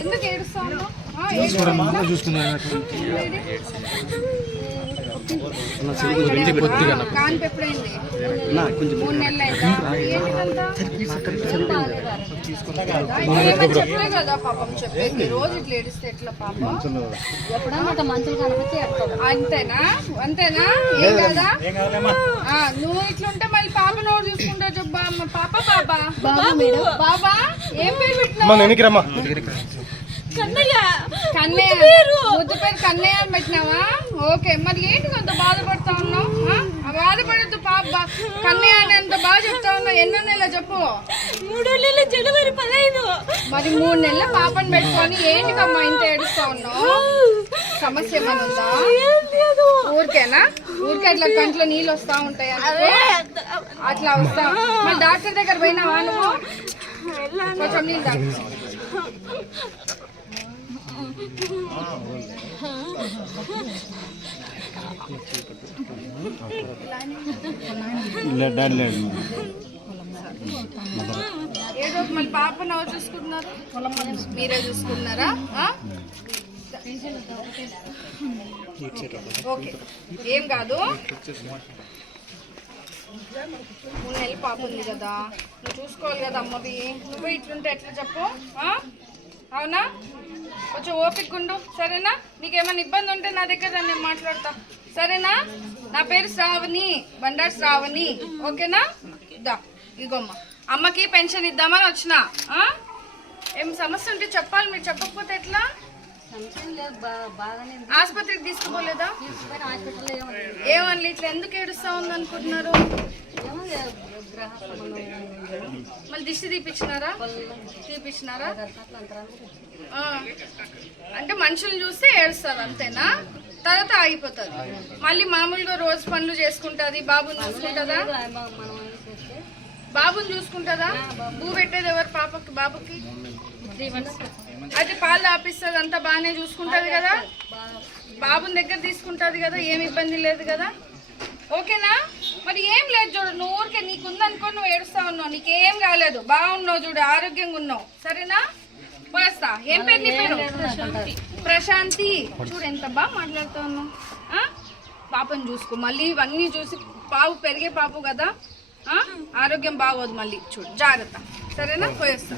ఎందుకు ఏడుస్తాను? కాన్పు ఎప్పుడైంది? 3 నెలలు చెప్పలే కదా పాపం, చెప్పేది రోజు ఇట్లా ఏడిస్తే ఎట్లా పాపం? అంతేనా? అంతేనా? ఏం కదా? నువ్వు ఇట్లుంటే మళ్ళీ పాప నోరు చూసుకుంటావు. చెప్పా పాప బాబా బాబా ఏం పేరు పెట్టినావు? కన్నయ్య. ముద్దు పేరు కన్నయ్య అని పెట్టినావా? ఓకే, మరి ఏంటి కొంత బాధపడతా ఉన్నావు? బాధపడద్దు పాప, కన్నయ్య అని అంత బాగా చెప్తా ఉన్నావు. ఎన్నో నెల చెప్పు? 3 నెలలు జనవరి 15. మరి 3 నెలల పాపని పెట్టుకొని ఏంటికమ్మా ఇంత ఏడుస్తా ఉన్నావు? సమస్య ఏమైనా ఉందా? ఊరికేనా? ఊరికే అట్లా కంట్లో నీళ్ళు వస్తా ఉంటాయి అట్లా వస్తా. మరి డాక్టర్ దగ్గర పోయినావా నువ్వు? కొంచెం నీళ్ళు తాగు. ఏదో మళ్ళీ పాప నవ్వు చూసుకుంటున్నారు, మీరే చూసుకుంటున్నారా? ఓకే, ఏం కాదు. 3 నెలలు పాప ఉంది కదా, నువ్వు చూసుకోవాలి కదా అమ్మది. నువ్వు ఇట్లుంటే ఎట్లా చెప్పు? అవునా? కొంచెం ఓపిక ఉండు, సరేనా? నీకేమైనా ఇబ్బంది ఉంటే నా దగ్గర నేను మాట్లాడతా, సరేనా? నా పేరు శ్రావణి, బండారు శ్రావణి, ఓకేనా? దా ఇగోమ్మ, అమ్మకి పెన్షన్ ఇద్దామని వచ్చిన. ఏం సమస్య ఉంటే చెప్పాలి, మీరు చెప్పకపోతే ఎట్లా? ఆసుపత్రికి తీసుకుపోలేదా? ఏమన్నా ఇట్లా ఎందుకు ఏడుస్తా ఉంది అనుకుంటున్నారు? మళ్ళీ దిష్టి తీపిచ్చినారా? అంటే మనుషులు చూస్తే ఏడుస్తారు అంతేనా? తర్వాత ఆగిపోతుంది. మళ్ళీ మామూలుగా రోజు పనులు చేసుకుంటుంది. బాబుని చూసుకుంటుందా? భూ పెట్టేది ఎవరు పాపకి? బాబుకి అయితే పాలు ఆపిస్తుంది, అంతా బాగానే చూసుకుంటుంది కదా? బాబుని దగ్గర తీసుకుంటుంది కదా? ఏమి ఇబ్బంది లేదు కదా? ఓకేనా? మరి ఏం లేదు చూడు, నువ్వు ఊరికే నీకుందనుకో నువ్వు ఏడుస్తా ఉన్నావు, నీకేం కాలేదు, బాగున్నావు చూడు, ఆరోగ్యంగా ఉన్నావు, సరేనా? పోస్తా. ఏం పేరు నీ పేరు? ప్రశాంతి. చూడు ఎంత బాగా మాట్లాడుతా ఉన్నావు. పాపని చూసుకో, మళ్ళీ ఇవన్నీ చూసి పావు పెరిగే పాపు కదా, ఆరోగ్యం బాగోదు మళ్ళీ. చూడు జాగ్రత్త, సరేనా? పోయేస్తా.